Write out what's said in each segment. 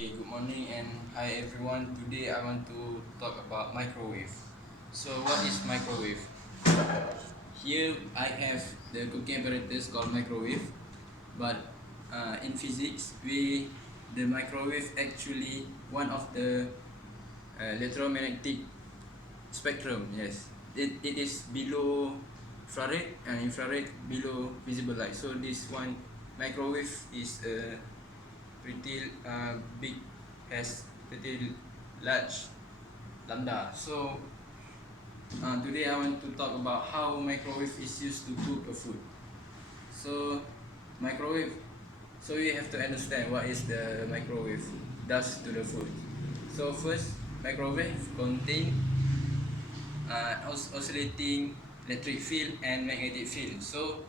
Okay, good morning and hi everyone. Today I want to talk about microwave. So what is microwave? Here I have the cooking apparatus called microwave, but in physics the microwave actually one of the electromagnetic spectrum. Yes, it is below infrared and infrared below visible light. So this one microwave is pretty big, has pretty large lambda. So today I want to talk about how microwave is used to cook a food. So microwave, so you have to understand what is the microwave does to the food. So first, microwave contain oscillating electric field and magnetic field. So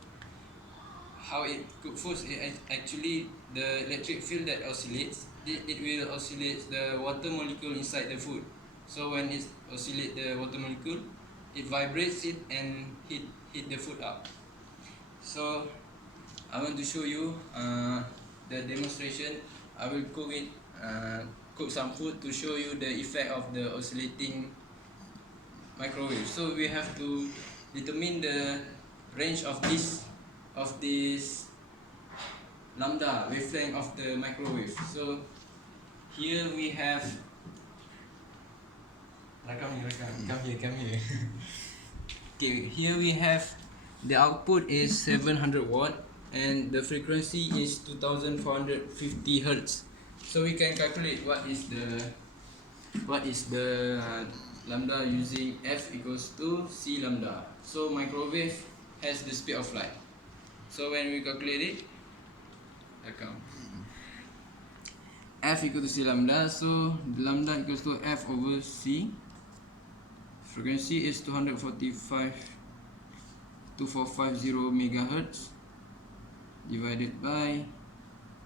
how it cook foods is actually the electric field that oscillates. It will oscillate the water molecule inside the food. So when it oscillates the water molecule, it vibrates it and heat the food up. So I want to show you the demonstration. I will cook some food to show you the effect of the oscillating microwave. So we have to determine the range of this lambda wavelength of the microwave. So here we have come here. Okay, here we have the output is 700 watt and the frequency is 2450 hertz. So we can calculate what is the lambda using F equals to C lambda. So microwave has the speed of light. So when we calculate it, F equal to C lambda, so the lambda equals to F over C. Frequency is 2450 megahertz divided by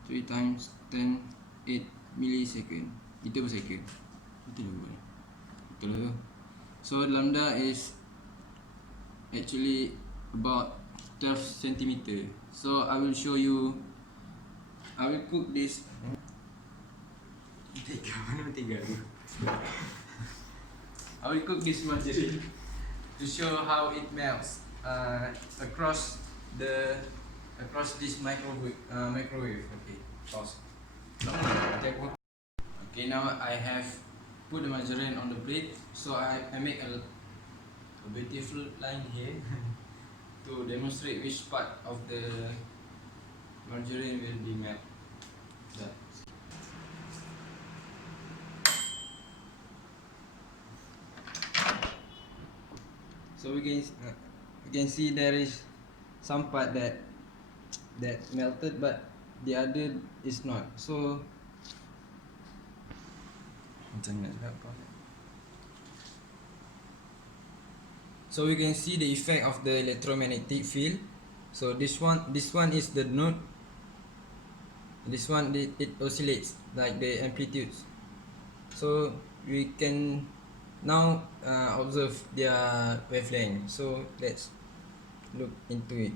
3 times 10 8 millisecond. Itu per second. Betul lah. So lambda is actually about 12 centimeter. So I will show you. I will cook this. I will cook this material to show how it melts across this microwave. Okay, pause. Okay, now I have put the margarine on the plate. So I make a beautiful line here to demonstrate which part of the margarine will be melted. So we can see there is some part that melted, but the other is not. So we can see the effect of the electromagnetic field. So this one is the node. This one it oscillates like the amplitudes. So we can now observe their wavelength. So let's look into it.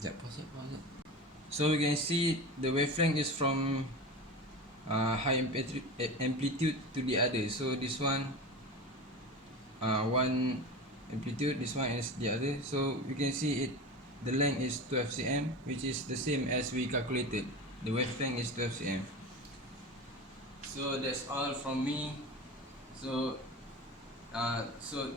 Pause it. So we can see the wavelength is from high amplitude to the other. So this one one amplitude, this one is the other. So we can see it. The length is 12 cm, which is the same as we calculated. The wavelength is 12 cm. So that's all from me. So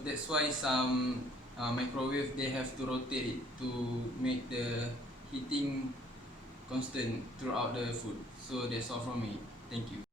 that's why some microwave they have to rotate it to make the heating constant throughout the food. So that's all from me. Thank you.